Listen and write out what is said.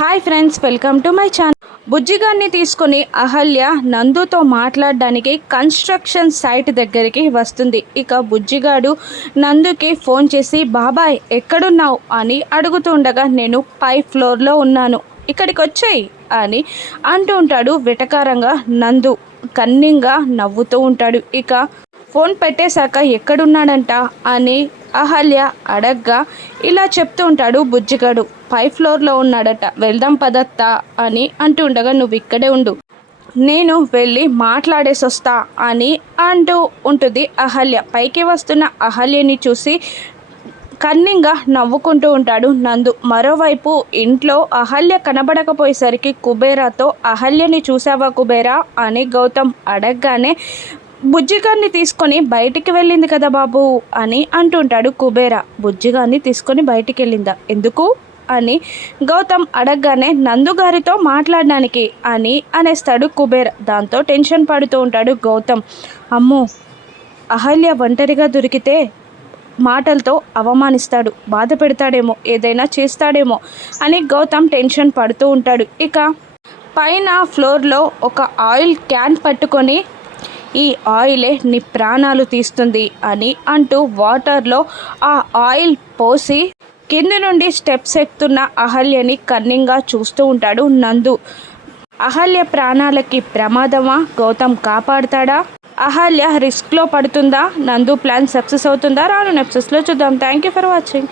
Hi friends, welcome to my channel. బుజ్జిగాన్ని తీసుకొని అహల్య నందుతో మాట్లాడడానికి కన్స్ట్రక్షన్ సైట్ దగ్గరికి వస్తుంది. ఇక బుజ్జిగాడు నందుకి ఫోన్ చేసి బాబాయ్ ఎక్కడున్నావు అని అడుగుతుండగా నేను పై ఫ్లోర్లో ఉన్నాను, ఇక్కడికి వచ్చాయి అని అంటూ ఉంటాడు వెటకారంగా. నందు కన్నింగా నవ్వుతూ ఉంటాడు. ఇక ఫోన్ పెట్టేశాక ఎక్కడున్నాడంట అని అహల్య అడగ్గా ఇలా చెప్తూ ఉంటాడు బుజ్జిగాడు. పై ఫ్లోర్లో ఉన్నాడట, వెళ్దాం పదత్తా అని అంటూ ఉండగా నువ్వు ఇక్కడే ఉండు, నేను వెళ్ళి మాట్లాడేసి వస్తా అని అంటూ ఉంటుంది అహల్య. పైకి వస్తున్న అహల్యని చూసి కన్నింగా నవ్వుకుంటూ ఉంటాడు నందు. మరోవైపు ఇంట్లో అహల్య కనబడకపోయేసరికి కుబేరాతో అహల్యని చూసావా కుబేరా అని గౌతమ్ అడగగానే బుజ్జిగాన్ని తీసుకొని బయటికి వెళ్ళింది కదా బాబు అని అంటుంటాడు కుబేరా. బుజ్జిగాన్ని తీసుకొని బయటికి వెళ్ళిందా, ఎందుకు అని గౌతమ్ అడగగానే నందుగారితో మాట్లాడడానికి అని అనేస్తాడు కుబేర. దాంతో టెన్షన్ పడుతూ ఉంటాడు గౌతమ్. అమ్మో, అహల్య ఒంటరిగా దొరికితే మాటలతో అవమానిస్తాడు, బాధ పెడతాడేమో, ఏదైనా చేస్తాడేమో అని గౌతమ్ టెన్షన్ పడుతూ ఉంటాడు. ఇక పైన ఫ్లోర్లో ఒక ఆయిల్ క్యాన్ పట్టుకొని ఈ ఆయిలే నీ ప్రాణాలు తీస్తుంది అని అంటూ వాటర్లో ఆ ఆయిల్ పోసి కింది నుండి స్టెప్స్ ఎక్కుతున్న అహల్యని కన్నింగా చూస్తూ ఉంటాడు నందు. అహల్య ప్రాణాలకి ప్రమాదమా, గౌతమ్ కాపాడుతాడా, అహల్య రిస్క్లో పడుతుందా, నందు ప్లాన్ సక్సెస్ అవుతుందా, రాను ఎపిసోడ్స్లో చూద్దాం. Thank you for watching.